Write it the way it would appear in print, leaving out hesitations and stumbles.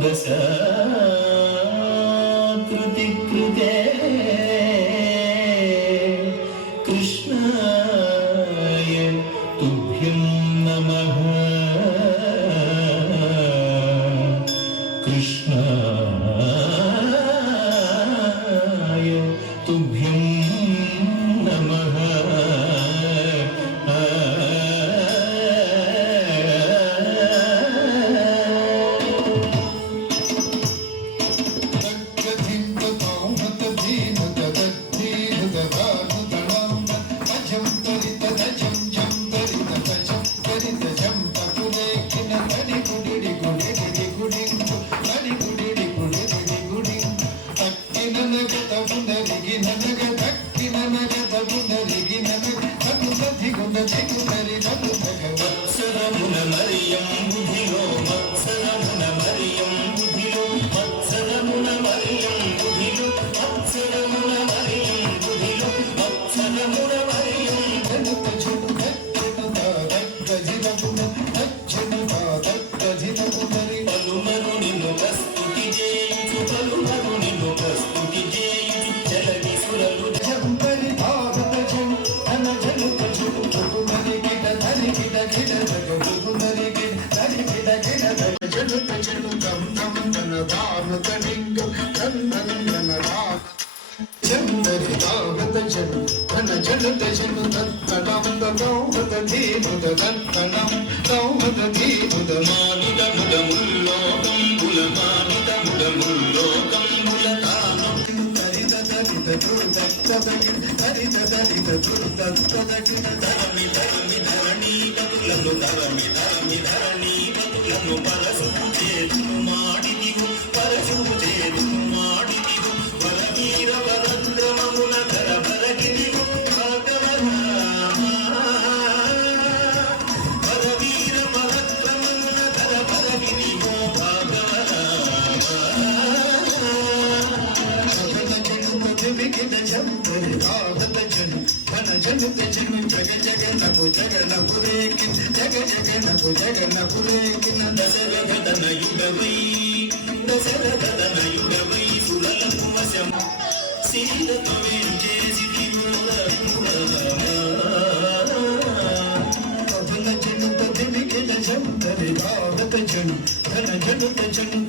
दशाकृति कृते कृष्णाय तुभ्यं नमः कृष्णाय तुभ्यं नमः మత్సరమున మరియం బుధిలో మత్సరమున మరియం బుధిలో మత్సరమున మరియం బుధిలో మత్సరమున మరియం బుధిలో మత్సరమున మరియం జనుత జనుత జనుత గజినమున జనుత గజినమునరి పలుమరు నిన్ను ప్రస్తుతి చేయించు పలుమరు నిన్ను ప్రస్తుతి చేయించు జలగి సురలు జంపరి భారత జం ధన జనుత జనుత కుమరి గిట ధరి గిట గిట జగడు కుమరి గిట ధరి గిట గిట జనుత జనుతం తం ధన భారత లింగం ధన ధన రామ చందరి భారత జను ధన జనుత జను దత్తనం దౌహత ధీముద దత్తనం దౌహత ధీముద మానిద ముద ముల్లోకం బుల మానిద ముద ముల్లోకం బుల తాను హరిత దరిత దుర్దత్తదకి హరిత దరిత దుర్దత్తదకి ధరణి ధరణి ధరణి బతులను ధరణి ధరణి ధరణి బతులను పరశువు చేతును మాడిదివు పరశువు చేతును మాడిదివు వరవీర వరంద్రమమున ధర భరగిదివు వరవీర పరక్రమమున ధర భరగిదివు జనుత జను జగ జగనకు జగనకు రేకి జగ జగనకు జగనకు రేకి దశరథన యుగవై దశరథన యుగవై సురలకు వశం సీతతో చేసి జనుత దివికిట జంతరి భారత జను ధన జనుత జను